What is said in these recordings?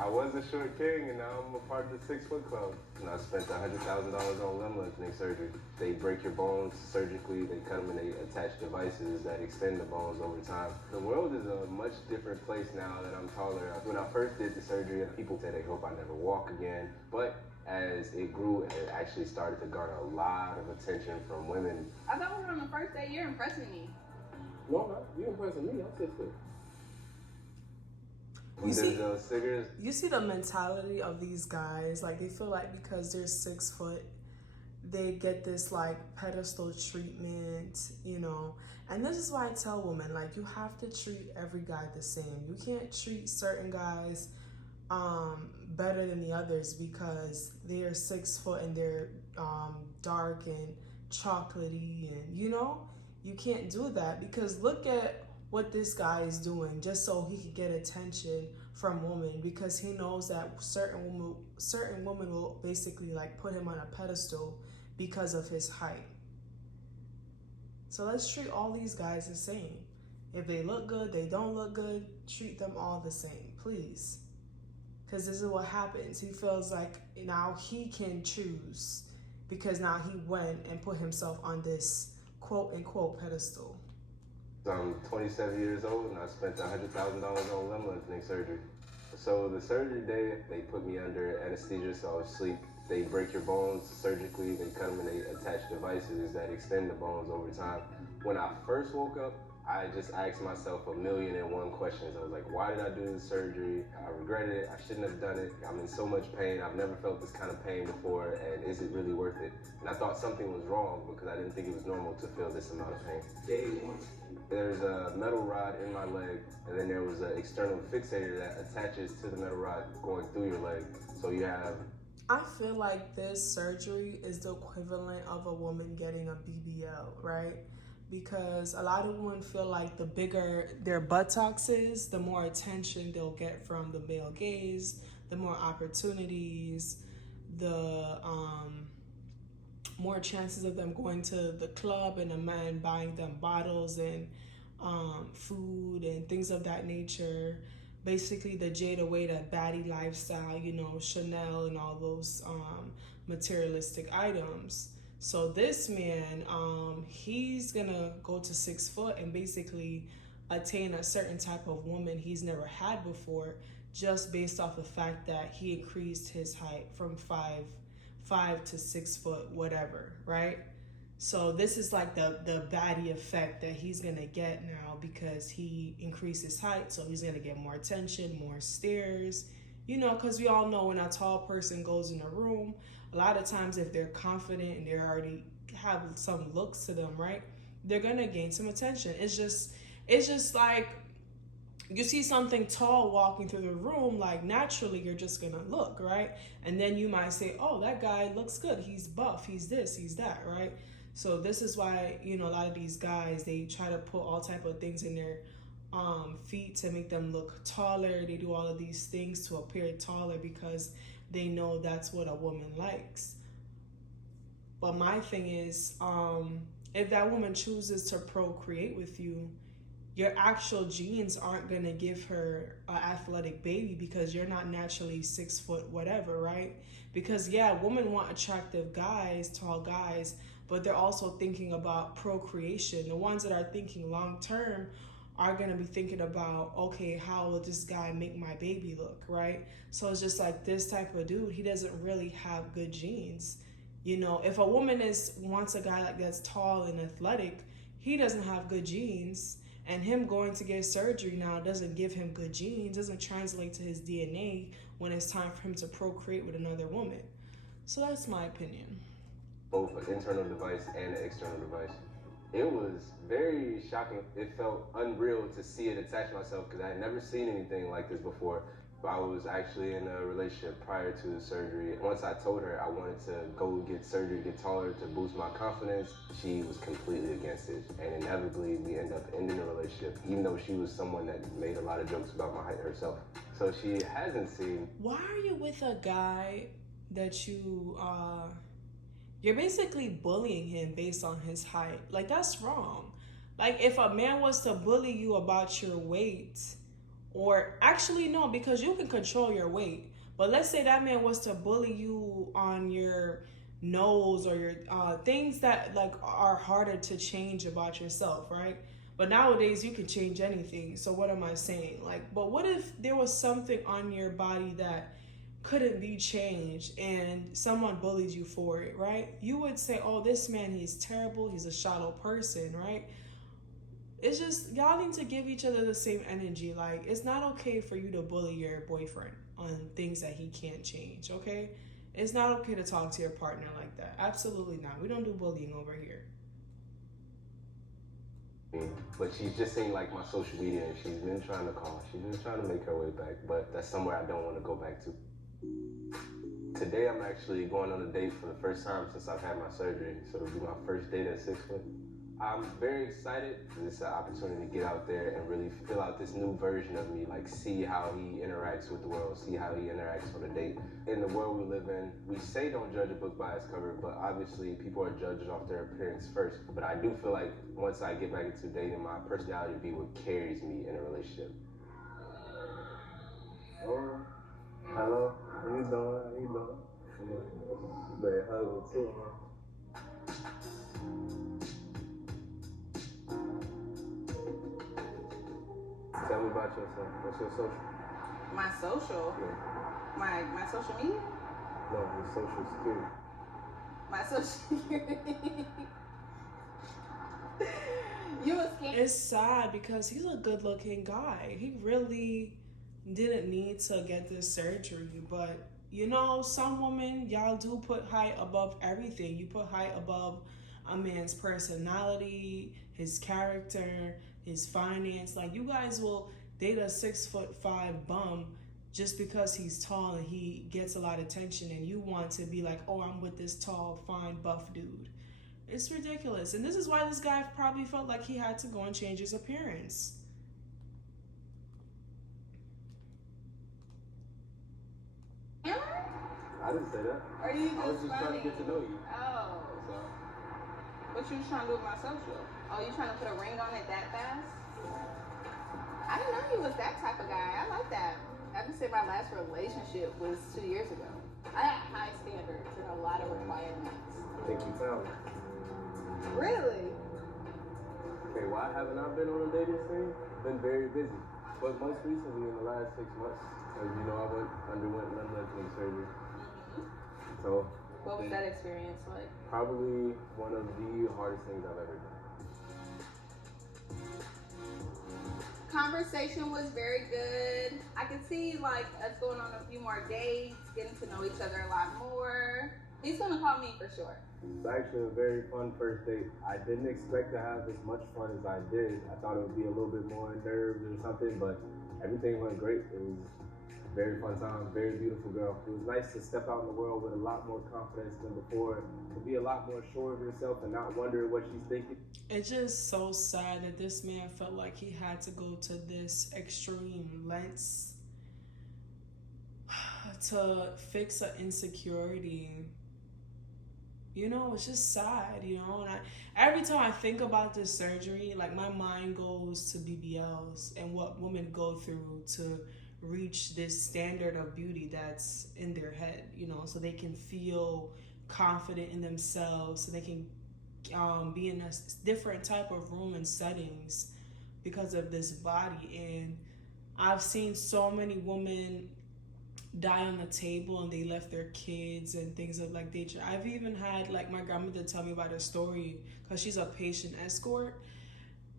I was a short king, and now I'm a part of the 6 foot club. And I spent $100,000 on limb lengthening surgery. They break your bones surgically, they cut them, and they attach devices that extend the bones over time. The world is a much different place now that I'm taller. When I first did the surgery, people said they hope I never walk again. But as it grew, it actually started to garner a lot of attention from women. I thought we were on the first day. You're impressing me. No, you're impressing me. I'm 6 foot. Dynzell Sigers. You see the mentality of these guys, like they feel like because they're 6 foot, they get this like pedestal treatment, you know. And this is why I tell women, like, you have to treat every guy the same. You can't treat certain guys better than the others because they are 6 foot and they're dark and chocolatey, and you know, you can't do that. Because look at what this guy is doing just so he can get attention from women, because he knows that certain women will basically like put him on a pedestal because of his height. So let's treat all these guys the same. If they look good, they don't look good, treat them all the same, please. Because this is what happens. He feels like now he can choose because now he went and put himself on this quote unquote pedestal. I'm 27 years old, and I spent $100,000 on limb lengthening surgery. So the surgery day, they put me under anesthesia, so I was asleep. They break your bones surgically, they cut them, and they attach devices that extend the bones over time. When I first woke up, I just asked myself 1,000,001 questions. I was like, why did I do this surgery? I regretted it. I shouldn't have done it. I'm in so much pain. I've never felt this kind of pain before, and is it really worth it? And I thought something was wrong because I didn't think it was normal to feel this amount of pain. Day one. There's a metal rod in my leg, and then there was an external fixator that attaches to the metal rod going through your leg. So you have... I feel like this surgery is the equivalent of a woman getting a BBL, right? Because a lot of women feel like the bigger their buttocks is, the more attention they'll get from the male gaze, the more opportunities, the more chances of them going to the club and a man buying them bottles and food and things of that nature. Basically the Jada Waiter baddie lifestyle, you know, Chanel and all those materialistic items. So this man, he's gonna go to 6 foot and basically attain a certain type of woman he's never had before, just based off the fact that he increased his height from 5'5" to 6 foot, whatever, right? So this is like the baddie effect that he's gonna get now because he increased his height. So he's gonna get more attention, more stares, you know, because we all know when a tall person goes in a room, a lot of times if they're confident and they already have some looks to them, right, they're gonna gain some attention. It's just like you see something tall walking through the room, like naturally you're just gonna look, right? And then you might say, oh, that guy looks good, he's buff, he's this, he's that, right? So this is why, you know, a lot of these guys, they try to put all type of things in their feet to make them look taller. They do all of these things to appear taller because they know that's what a woman likes. But my thing is, if that woman chooses to procreate with you, your actual genes aren't gonna give her an athletic baby because you're not naturally 6 foot whatever, right? Because yeah, women want attractive guys, tall guys, but they're also thinking about procreation. The ones that are thinking long term are gonna be thinking about, okay, how will this guy make my baby look, right? So it's just like this type of dude, he doesn't really have good genes. You know, if a woman wants a guy like that's tall and athletic, he doesn't have good genes. And him going to get surgery now doesn't give him good genes, doesn't translate to his DNA when it's time for him to procreate with another woman. So that's my opinion. Both an internal device and an external device. It was very shocking. It felt unreal to see it attach myself because I had never seen anything like this before. I was actually in a relationship prior to the surgery. Once I told her I wanted to go get surgery, get taller to boost my confidence, she was completely against it. And inevitably, we ended up ending the relationship, even though she was someone that made a lot of jokes about my height herself. So she hasn't seen... Why are you with a guy that you're basically bullying him based on his height? Like, that's wrong. Like, if a man was to bully you about your weight Or actually, no, because you can control your weight. But let's say that man was to bully you on your nose or your things that like are harder to change about yourself, right? But nowadays you can change anything. So what am I saying? Like, but what if there was something on your body that couldn't be changed and someone bullied you for it, right? You would say, oh, this man, he's terrible, he's a shallow person, right? It's just y'all need to give each other the same energy. Like, it's not okay for you to bully your boyfriend on things that he can't change, okay? It's not okay to talk to your partner like that. Absolutely not. We don't do bullying over here. But she's just seen like my social media and she's been trying to call. She's been trying to make her way back, but that's somewhere I don't want to go back to. Today I'm actually going on a date for the first time since I've had my surgery. So it'll be my first date at 6 foot. I'm very excited. It's an opportunity to get out there and really fill out this new version of me, like see how he interacts with the world, see how he interacts on a date. In the world we live in, we say don't judge a book by its cover, but obviously people are judged off their appearance first. But I do feel like once I get back into dating, my personality will be what carries me in a relationship. Oh, hello. How you doing? How you doing? Better hug me too, huh? Tell me about yourself. What's your social? My social? Yeah. My social media? No, your social security. My social security. You was scared. It's sad because he's a good looking guy. He really didn't need to get this surgery, but you know, some women, y'all do put height above everything. You put height above a man's personality, his character, his finance. Like, you guys will date a 6'5" bum just because he's tall and he gets a lot of attention, and you want to be like, oh, I'm with this tall, fine, buff dude. It's ridiculous. And this is why this guy probably felt like he had to go and change his appearance. I didn't say that. Are you I was just trying to get to know you. Oh. So, What you was trying to do with my social? Oh, you trying to put a ring on it that fast? I didn't know you was that type of guy. I like that. I would say my last relationship was 2 years ago. I had high standards and a lot of requirements. I think you found it. Really? Okay, why haven't I been on a dating scene? Been very busy. But most recently, in the last 6 months, as you know, I underwent limb lengthening surgery. So, What was that experience like? probably one of the hardest things I've ever done. Conversation was very good. I could see like us going on a few more dates, getting to know each other a lot more. He's gonna call me for sure. It's actually a very fun first date. I didn't expect to have as much fun as I did. I thought it would be a little bit more nerves or something, but everything went great. It was a very fun time, very beautiful girl. It was nice to step out in the world with a lot more confidence than before, to be a lot more sure of herself and not wonder what she's thinking. It's just so sad that this man felt like he had to go to this extreme lengths to fix an insecurity. You know, it's just sad, you know. And every time I think about this surgery, like my mind goes to BBLs and what women go through to reach this standard of beauty that's in their head, you know, so they can feel confident in themselves, so they can be in a different type of room and settings because of this body. And I've seen so many women die on the table and they left their kids and things of like nature. I've even had like my grandmother tell me about a story because she's a patient escort.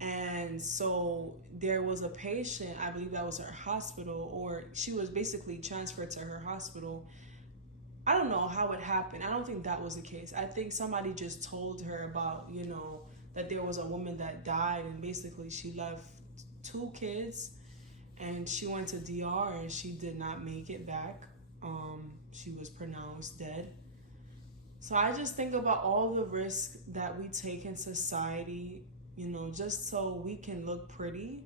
And so there was a patient, I believe that was her hospital, or she was basically transferred to her hospital. I don't know how it happened. I don't think that was the case. I think somebody just told her about, you know, that there was a woman that died and basically she left 2 kids and she went to DR and she did not make it back. She was pronounced dead. So I just think about all the risks that we take in society, you know, just so we can look pretty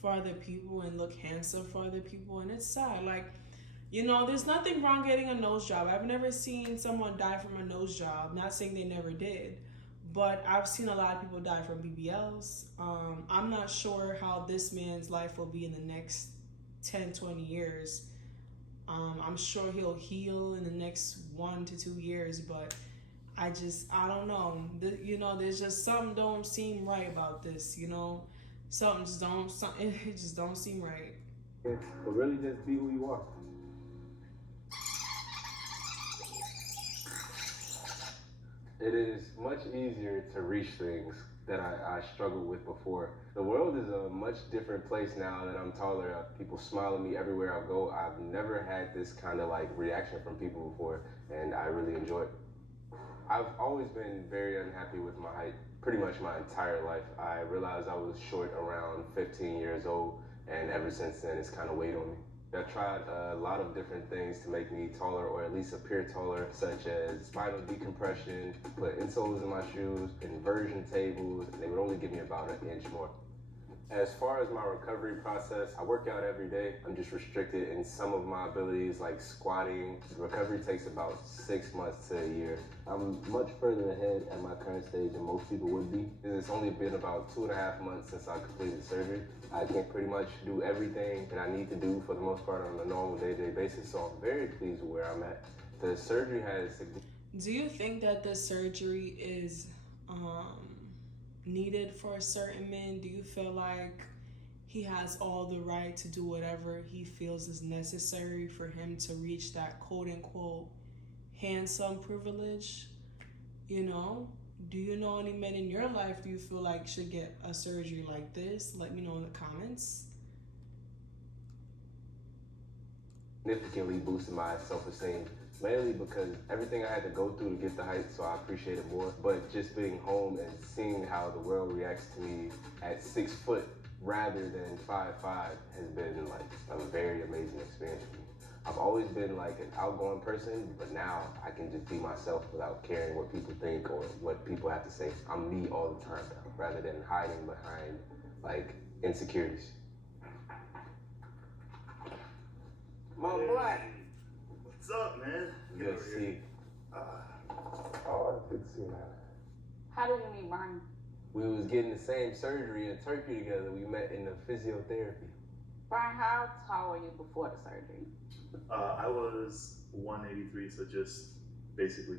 for other people and look handsome for other people. And it's sad. Like, you know, there's nothing wrong getting a nose job. I've never seen someone die from a nose job. Not saying they never did. but I've seen a lot of people die from BBLs. I'm not sure how this man's life will be in the next 10, 20 years. I'm sure he'll heal in the next 1 to 2 years, but I don't know. There's just something don't seem right about this. Something it just don't seem right. But really, just be who you are. It is much easier to reach things that I struggled with before. The world is a much different place now that I'm taller. People smile at me everywhere I go. I've never had this kind of like reaction from people before, and I really enjoy it. I've always been very unhappy with my height, pretty much my entire life. I realized I was short around 15 years old, and ever since then it's kind of weighed on me. I tried a lot of different things to make me taller, or at least appear taller, such as spinal decompression, put insoles in my shoes, inversion tables, and they would only give me about an inch more. As far as my recovery process, I work out every day. I'm just restricted in some of my abilities like squatting. Recovery takes about 6 months to a year. I'm much further ahead at my current stage than most people would be. It's only been about 2.5 months since I completed surgery. I can pretty much do everything that I need to do for the most part on a normal day-to-day basis, so I'm very pleased with where I'm at. The surgery has... Do you think that the surgery is needed for certain men? Do you feel like he has all the right to do whatever he feels is necessary for him to reach that quote-unquote handsome privilege? Do you know any men in your life do you feel like should get a surgery like this? Let me know in the comments. Significantly boosted my self-esteem, mainly because everything I had to go through to get the height, so I appreciate it more. But just being home and seeing how the world reacts to me at 6 foot rather than 5'5" has been like a very amazing experience for me. I've always been like an outgoing person, but now I can just be myself without caring what people think or what people have to say. I'm me all the time now, rather than hiding behind like insecurities. My boy. What's up, man? Good to see. Oh, it's good to see you, man. How did you meet Brian? We was getting the same surgery in Turkey together. We met in the physiotherapy. Brian, how tall were you before the surgery? I was 183, so just basically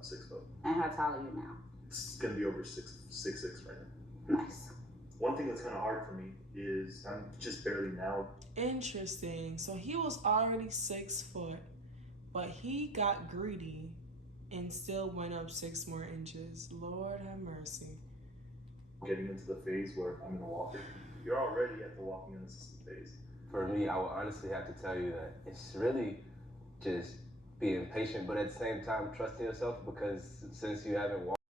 6 foot. And how tall are you now? It's gonna be over 6'6" right now. Nice. One thing that's kind of hard for me is I'm just barely now. Interesting. So he was already 6 foot, but he got greedy and still went up 6 more inches. Lord have mercy. Getting into the phase where I'm in a walker. You're already at the walking unassisted phase. For me, I will honestly have to tell you that it's really just being patient, but at the same time trusting yourself, because since you haven't walked